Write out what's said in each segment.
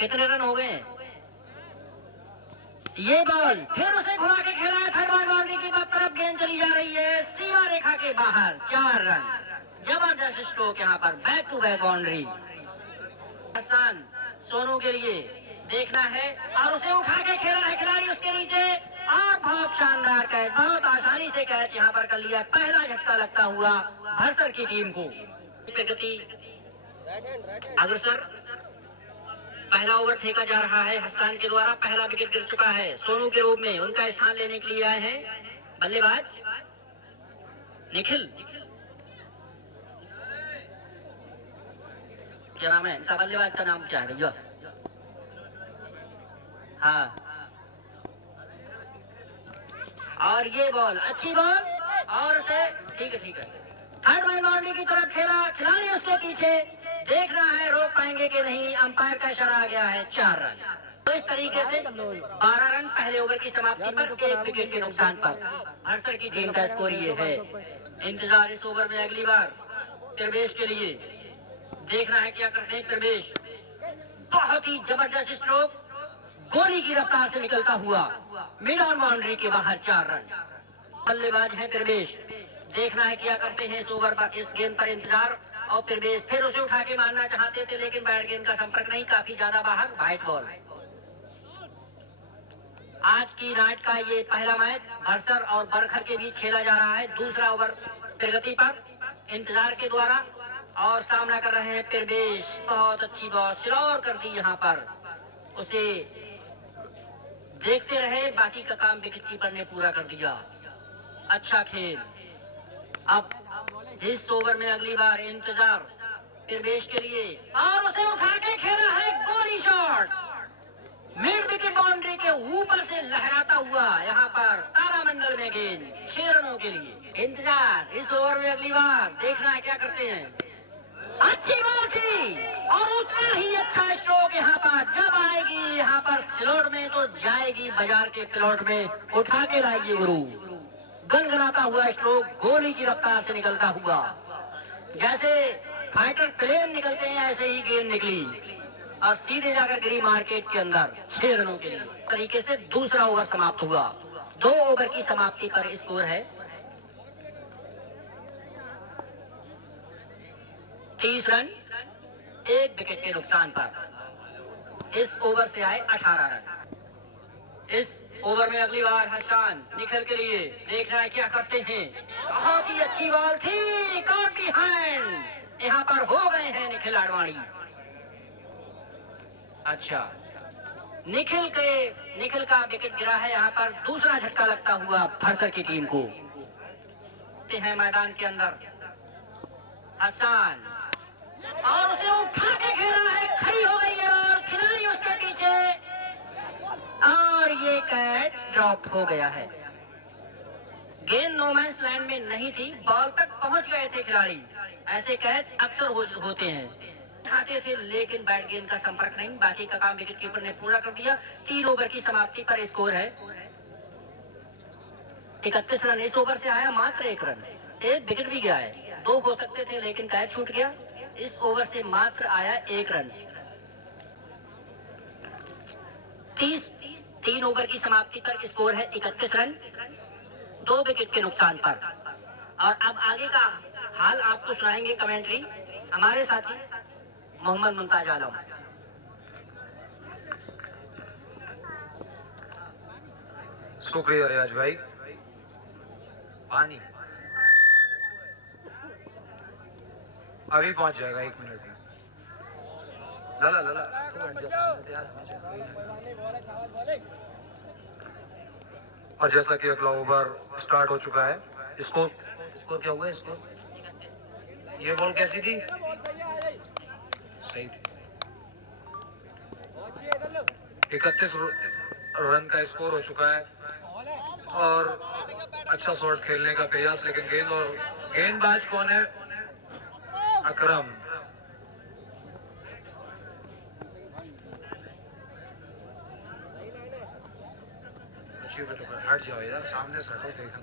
कितने रन हो गए? ये बॉल फिर उसे घुमा के खेला है, थर्ड बाउंड्री की तरफ गेंद चली जा रही है, सीमा रेखा के बाहर, 4 रन। जबरदस्त स्ट्रोक यहाँ पर, back to back boundary. Hasan Sonu के लिए देखना है और उसे उठा के खेला है खिलाड़ी उसके नीचे, और बहुत शानदार कैच, बहुत आसानी से कैच यहाँ पर कर लिया। पहला झटका लगता हुआ भरसर की टीम को। गति अग्रसर, पहला ओवर फेंका जा रहा है हसन के द्वारा, पहला विकेट गिर चुका है। सोनू के रूप में उनका स्थान लेने के लिए आए हैं बल्लेबाज निखिल, क्या नाम है इनका? बल्लेबाज का नाम क्या है भैया? हाँ, और ये बॉल अच्छी बॉल, और उसे ठीक है थर्ड मैन बाउंड्री की तरफ खेला, खिलाड़ी उसके पीछे देख रहा है रोक पाएंगे कि नहीं, अंपायर का इशारा आ गया है, 4 रन। तो इस तरीके से 12 रन पहले ओवर की समाप्ति पर, 1 विकेट के नुकसान पर हर्षर की टीम का स्कोर ये है। इंतजार इस ओवर में अगली बार प्रवेश के लिए, देखना है क्या करते हैं प्रवेश। बहुत ही जबरदस्त स्ट्रोक, गोली की रफ्तार से निकलता हुआ मिड ऑन बाउंड्री के बाहर, 4 रन। बल्लेबाज है प्रवेश, देखना है क्या करते हैं इस ओवर पर, इस गेंद पर इंतजार, और प्रवेश फिर उसे उठा के मारना चाहते थे लेकिन बैट गेंद का संपर्क नहीं, काफी ज्यादा बाहर, वाइट बॉल। आज की नाइट का ये पहला मैच भरसर और बरखर के बीच खेला जा रहा है। दूसरा ओवर प्रगति पर इंतजार के द्वारा, और सामना कर रहे हैं प्रवेश। बहुत अच्छी बॉल स्लोर कर दी यहाँ पर, उसे देखते रहे, बाकी का काम विकेट कीपर ने पूरा कर दिया। अच्छा खेल। अब इस ओवर में अगली बार इंतजार प्रवेश के लिए, और उसे उठा के खेला है, गोली शॉट मिड विकेट बाउंड्री के ऊपर से लहराता हुआ यहाँ पर तारामंडल में गेंद, 6 रनों के लिए। इंतजार इस ओवर में अगली बार, देखना है क्या करते हैं। अच्छी बॉल थी और उतना ही अच्छा स्ट्रोक यहाँ पर, जब आएगी यहाँ पर स्लॉट में तो जाएगी बाजार के प्लॉट में, उठा के लाएगी गुरु। गनगनाता हुआ स्ट्रोक, गोली की रफ्तार से निकलता हुआ, जैसे फाइटर प्लेन निकलते हैं ऐसे ही गेंद निकली और सीधे जाकर गिरी मार्केट के अंदर, 6 रनों के लिए। तरीके से दूसरा ओवर समाप्त हुआ। 2 ओवर की समाप्ति पर स्कोर है 30 रन, 1 विकेट के नुकसान पर। इस ओवर से आए 18 रन। इस ओवर में अगली बार हसन निखिल के लिए, देखना है क्या करते हैं। बहुत ही अच्छी बॉल थी, कॉट दी हैंड, यहाँ पर हो गए हैं निखिल आडवाणी। अच्छा, निखिल का विकेट गिरा है यहाँ पर, दूसरा झटका लगता हुआ भरसर की टीम को। हैं मैदान के अंदर हसन, और उसे उठा के खेला है, खड़ी हो गई है बॉल, खिलाड़ी उसके पीछे, और ये कैच ड्रॉप हो गया है। गेंद नो मैंस लैंड में नहीं थी, बॉल तक पहुंच गए थे खिलाड़ी। ऐसे कैच अक्सर होते हैं, चाहते थे लेकिन बैट गेंद का संपर्क नहीं, बाकी का काम विकेट कीपर ने पूरा कर दिया। 3 ओवर की समाप्ति पर स्कोर है 31 रन। इस ओवर से आया मात्र 1 रन, 1 विकेट भी गया है, 2 हो सकते थे लेकिन कैच छूट गया। इस ओवर से मात्र आया 1 रन। 3 ओवर की समाप्ति पर स्कोर है 31 रन, 2 विकेट के नुकसान पर। और अब आगे का हाल आपको सुनाएंगे कमेंट्री हमारे साथी मोहम्मद मुमताज आलम। शुक्रिया रियाज भाई। पानी अभी पहुंच जाएगा, 1 मिनट में। लला और जैसा कि अगला ओवर स्टार्ट हो चुका है, स्कोर क्या हुआ? स्कोर ये बॉल कैसी थी? सही थी। 31 रन का स्कोर हो चुका है और अच्छा शॉट खेलने का प्रयास, लेकिन गेंदबाज कौन है? अकरम। हट जाओ यार, सामने से हटो, देखो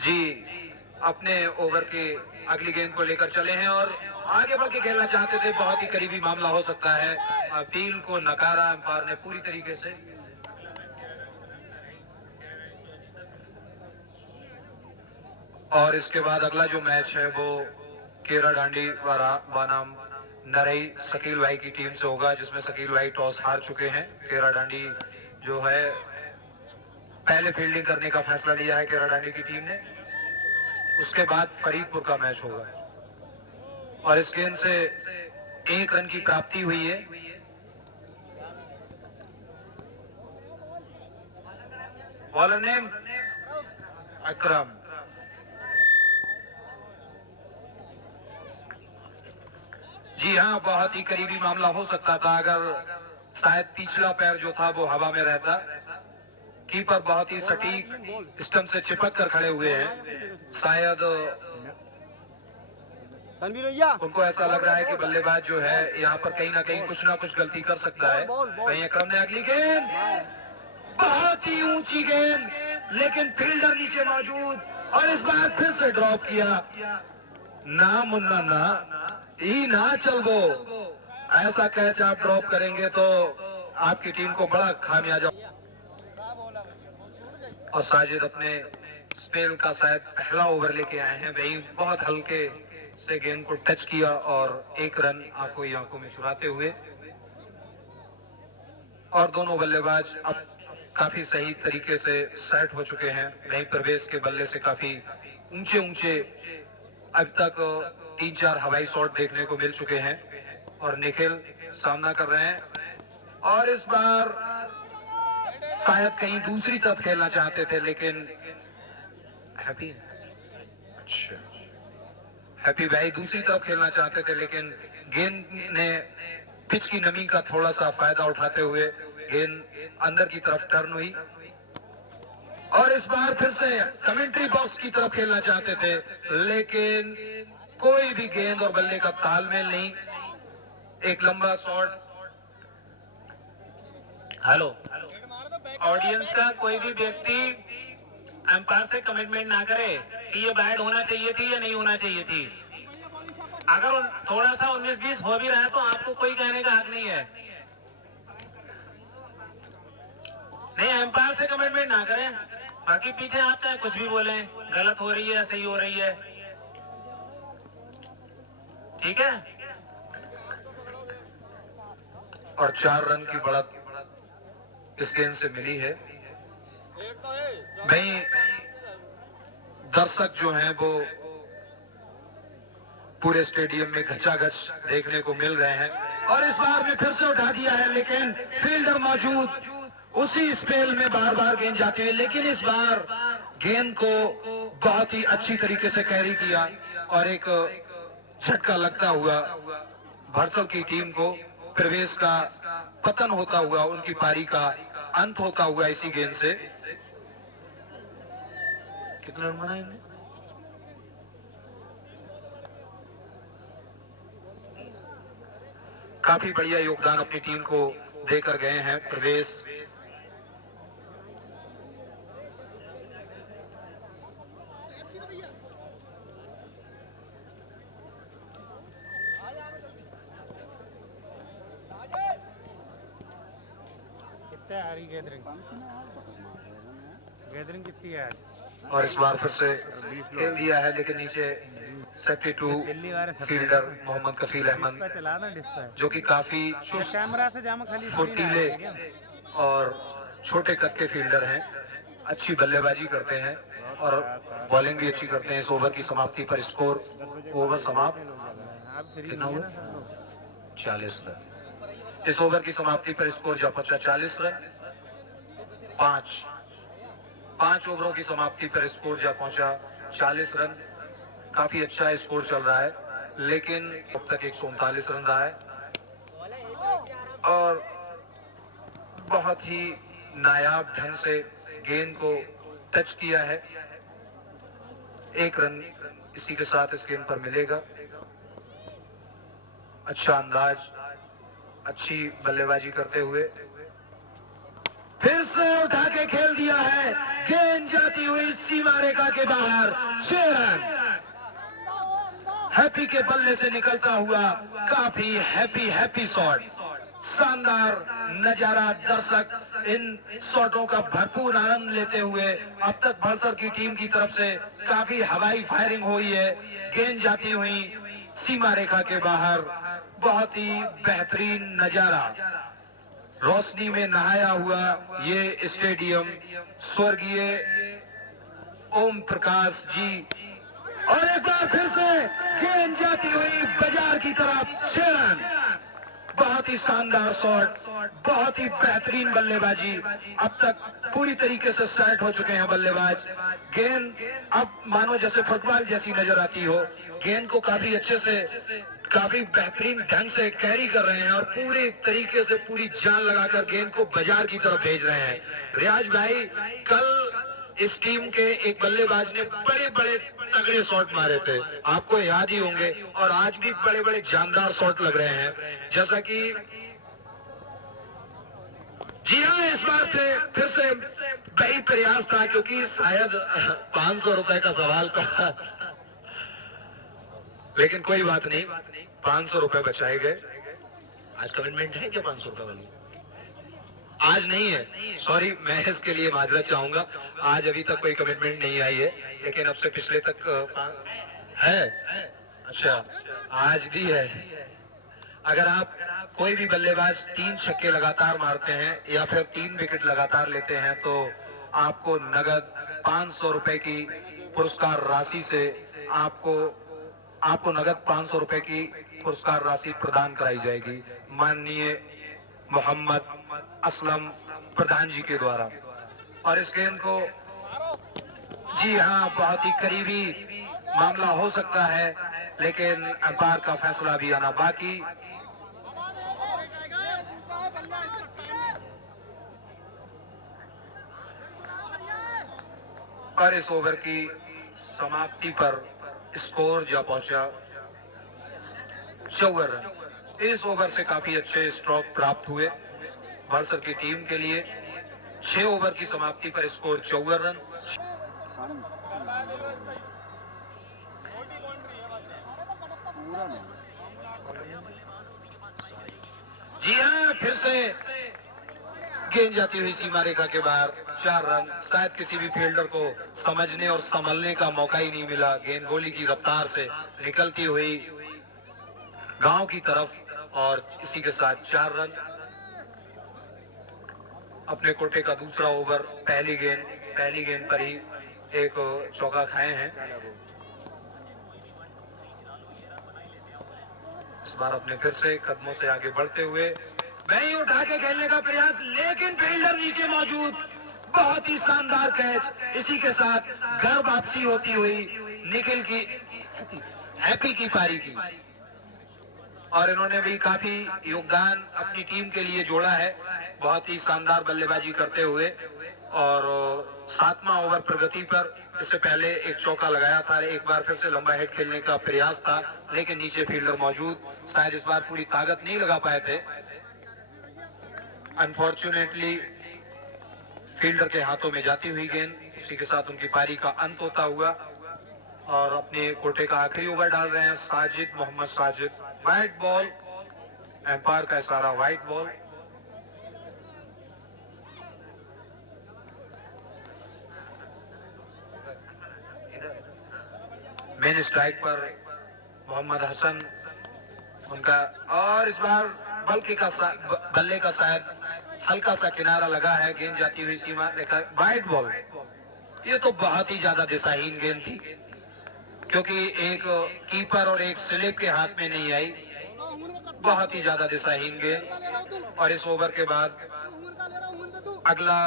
जी। अपने ओवर के अगली गेंद को लेकर चले हैं और आगे बढ़ के खेलना चाहते थे। बहुत ही करीबी मामला हो सकता है। अपील को नकारा अंपायर ने पूरी तरीके से। और इसके बाद अगला जो मैच है वो केरा डांडी बनाम नरई शकील भाई की टीम से होगा, जिसमें शकील भाई टॉस हार चुके हैं। केरा डांडी जो है पहले फील्डिंग करने का फैसला लिया है केरा डांडी की टीम ने। उसके बाद फरीदपुर का मैच होगा और इस गेंद से 1 रन की प्राप्ति हुई है। बॉलर नेम अकरम। जी हाँ, बहुत ही करीबी मामला हो सकता था अगर शायद पिछला पैर जो था वो हवा में रहता। कीपर बहुत ही सटीक स्टंप से चिपक कर खड़े हुए हैं। शायद उनको ऐसा लग रहा है कि बल्लेबाज जो है यहाँ पर कहीं ना कुछ गलती कर सकता है। कहीं अकरम ने अगली गेंद, बहुत ही ऊंची गेंद, लेकिन फील्डर नीचे मौजूद और इस बार फिर से ड्रॉप किया। ना मुन्ना ना ही ना चल वो, ऐसा कैच आप ड्रॉप करेंगे तो आपकी टीम को बड़ा खामियाजा। और साजिद अपने स्पेल का शायद पहला ओवर लेके आए हैं। वही बहुत हल्के से गेंद को टच किया और 1 रन आंखों में चुराते हुए। और दोनों बल्लेबाज अब काफी सही तरीके से सेट हो चुके हैं। वहीं प्रवेश के बल्ले से काफी ऊंचे अब तक 3-4 हवाई शॉट देखने को मिल चुके हैं और निखिल सामना कर रहे हैं। और इस बार शायद कहीं दूसरी तरफ खेलना चाहते थे, लेकिन हैप्पी भाई दूसरी तरफ खेलना चाहते थे, लेकिन गेंद ने पिच की नमी का थोड़ा सा फायदा उठाते हुए गेंद अंदर की तरफ टर्न हुई। और इस बार फिर से कमेंट्री बॉक्स की तरफ खेलना चाहते थे, लेकिन कोई भी गेंद और बल्ले का तालमेल नहीं। एक लंबा शॉट। हेलो, ऑडियंस का कोई भी व्यक्ति अंपायर से कमिटमेंट ना करे कि ये बैट होना चाहिए थी या नहीं होना चाहिए थी। अगर थोड़ा सा 19-20 हो भी रहा है तो आपको कोई कहने का हक नहीं है। नहीं, अंपायर से कमिटमेंट ना करें, बाकी पीछे आप चाहे कुछ भी बोले, गलत हो रही है सही हो रही है, ठीक है। और 4 रन की बढ़त इस गेंद से मिली है। वहीं दर्शक जो हैं वो पूरे स्टेडियम में घचाघच देखने को मिल रहे हैं। और इस बार में फिर से उठा दिया है, लेकिन फील्डर मौजूद। उसी स्पेल में बार बार गेंद जाती है, लेकिन इस बार गेंद को बहुत ही अच्छी तरीके से कैरी किया और एक झटका लगता हुआ भरसल की टीम को प्रवेश का पतन होता हुआ, उनकी पारी का अंत होता हुआ इसी गेंद से। कितना रन बनाए इन्होंने? काफी बढ़िया योगदान अपनी टीम को देकर गए हैं प्रवेश। गैदरिंग कितनी है? और इस बार फिर से खेल दिया है, लेकिन नीचे 72 फील्डर मोहम्मद कफील अहमद, जो कि काफी फुर्तीले और छोटे कद के फील्डर हैं, अच्छी बल्लेबाजी करते हैं और बॉलिंग भी अच्छी करते हैं। इस ओवर की समाप्ति पर स्कोर, ओवर समाप्त कितना हुआ? 40 रन। इस ओवर की समाप्ति पर स्कोर जा पहुंचा 40 रन। 5 ओवरों की समाप्ति पर स्कोर जा पहुंचा 40 रन। काफी अच्छा स्कोर चल रहा है, लेकिन अब तक 139 रन रहा है और बहुत ही नायाब ढंग से गेंद को टच किया है। 1 रन इसी के साथ इस गेंद पर मिलेगा। अच्छा अंदाज, अच्छी बल्लेबाजी करते हुए फिर से उठा के खेल दिया है, गेंद जाती हुई सीमा रेखा के बाहर, 6 रन। हैप्पी के बल्ले से निकलता हुआ काफी हैप्पी शॉट, शानदार नजारा। दर्शक इन शॉटों का भरपूर आनंद लेते हुए अब तक बड़सर की टीम की तरफ से काफी हवाई फायरिंग हुई है। गेंद जाती हुई सीमा रेखा के बाहर, बहुत ही बेहतरीन नजारा। रोशनी में नहाया हुआ ये स्टेडियम स्वर्गीय ओम प्रकाश जी। और एक बार फिर से गेंद जाती हुई बाजार की तरफ, 6 रन। बहुत ही शानदार शॉट, बहुत ही बेहतरीन बल्लेबाजी। अब तक पूरी तरीके से सेट हो चुके हैं बल्लेबाज। गेंद अब मानो जैसे फुटबॉल जैसी नजर आती हो। गेंद को काफी अच्छे से, काफी बेहतरीन ढंग से कैरी कर रहे हैं और पूरी तरीके से पूरी जान लगाकर गेंद को बाजार की तरफ भेज रहे हैं। रियाज भाई, कल इस टीम के एक बल्लेबाज ने बड़े बड़े तगड़े शॉट मारे थे, आपको याद ही होंगे, और आज भी बड़े बड़े जानदार शॉट लग रहे हैं। जैसा कि जी हाँ, इस बार फिर से वही प्रयास था, क्योंकि शायद 500 रुपए का सवाल था, लेकिन कोई बात नहीं, 500 रुपए बचाए गए। आज कमिटमेंट है क्या 500 रुपए वाली? आज नहीं है, सॉरी, मैं इसके लिए माजरत चाहूंगा। आज अभी तक कोई कमिटमेंट नहीं आई है, लेकिन अब से पिछले तक है। अच्छा, आज भी है। अगर आप कोई भी बल्लेबाज 3 छक्के लगातार मारते हैं या फिर 3 विकेट लगातार लेते हैं तो आपको नगद 500 रुपए की पुरस्कार राशि से आपको नगद 500 रुपए की पुरस्कार राशि प्रदान कराई जाएगी माननीय मोहम्मद असलम प्रधान जी के द्वारा। और इस गेंद को, जी हाँ, बहुत ही करीबी मामला हो सकता है, लेकिन अंपायर का फैसला भी आना बाकी। और इस ओवर की समाप्ति पर स्कोर जा पहुंचा 54 रन। इस ओवर से काफी अच्छे स्ट्रोक प्राप्त हुए बड़सर की टीम के लिए। 6 ओवर की समाप्ति पर स्कोर 54 रन। जी हाँ, फिर से गेंद जाती हुई सीमा रेखा के बाहर, 4 रन। शायद किसी भी फील्डर को समझने और संभलने का मौका ही नहीं मिला। गेंद गोली की रफ्तार से निकलती हुई गांव की तरफ, और इसी के साथ 4 रन। अपने कोटे का दूसरा ओवर, पहली गेंद पर ही एक चौका खाए हैं। इस बार अपने फिर से कदमों से आगे बढ़ते हुए वहीं उठा के खेलने का प्रयास, लेकिन फील्डर नीचे मौजूद। बहुत ही शानदार कैच। इसी के साथ घर वापसी होती हुई निखिल की, हैप्पी की पारी की, और इन्होंने भी काफी योगदान अपनी टीम के लिए जोड़ा है, बहुत ही शानदार बल्लेबाजी करते हुए। और 7वां ओवर प्रगति पर इससे पहले एक चौका लगाया था। एक बार फिर से लंबा हेड खेलने का प्रयास था, लेकिन नीचे फील्डर मौजूद, शायद इस बार पूरी ताकत नहीं लगा पाए थे। अनफॉर्चुनेटली फील्डर के हाथों में जाती हुई गेंद, इसी के साथ उनकी पारी का अंत होता हुआ। और अपने कोटे का आखिरी ओवर डाल रहे हैं Sajid, Mohammad Sajid. Wide ball, umpire का इशारा वाइट बॉल। मेन स्ट्राइक पर मोहम्मद हसन उनका, और इस बार बल्ले का शायद हल्का सा किनारा लगा है। गेंद जाती हुई सीमा रेखा, वाइट बॉल। ये तो बहुत ही ज्यादा दिशाहीन गेंद थी, क्योंकि एक कीपर और एक स्लिप के हाथ में नहीं आई। बहुत ही ज्यादा दिशाहीन गेंद। और इस ओवर के बाद अगला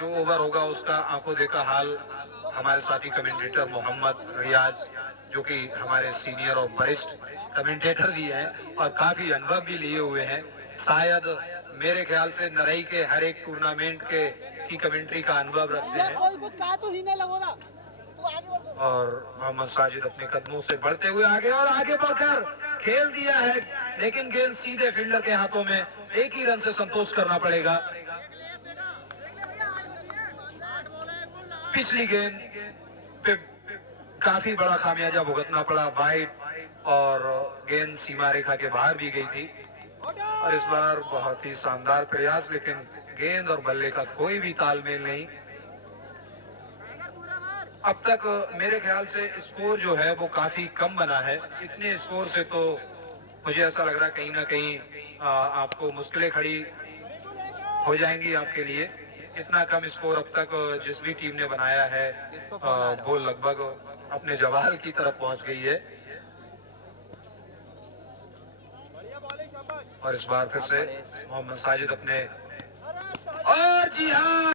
जो ओवर होगा उसका आंखों देखा हाल हमारे साथी कमेंटेटर मोहम्मद रियाज, जो कि हमारे सीनियर और वरिष्ठ कमेंटेटर भी हैं और काफी अनुभव भी लिए हुए हैं। शायद मेरे ख्याल से नरई के हर एक टूर्नामेंट की कमेंट्री का अनुभव रखते हैं। और मोहम्मद साजिद अपने कदमों से बढ़ते हुए आगे, और आगे बढ़कर खेल दिया है, लेकिन गेंद सीधे फील्डर के हाथों में। एक ही रन से संतोष करना पड़ेगा। पिछली गेंद पे काफी बड़ा खामियाजा भुगतना पड़ा, वाइड, और गेंद सीमा रेखा के बाहर भी गई थी। और इस बार बहुत ही शानदार प्रयास, लेकिन गेंद और बल्ले का कोई भी तालमेल नहीं। अब तक मेरे ख्याल से स्कोर जो है वो काफी कम बना है। इतने स्कोर से तो मुझे ऐसा लग रहा है कहीं ना कहीं आपको मुश्किलें खड़ी हो जाएंगी आपके लिए। इतना कम स्कोर अब तक जिस भी टीम ने बनाया है वो लगभग अपने जवाल की तरफ पहुंच गई है। और इस बार फिर से मोहम्मद साजिद अपने, और जी हाँ,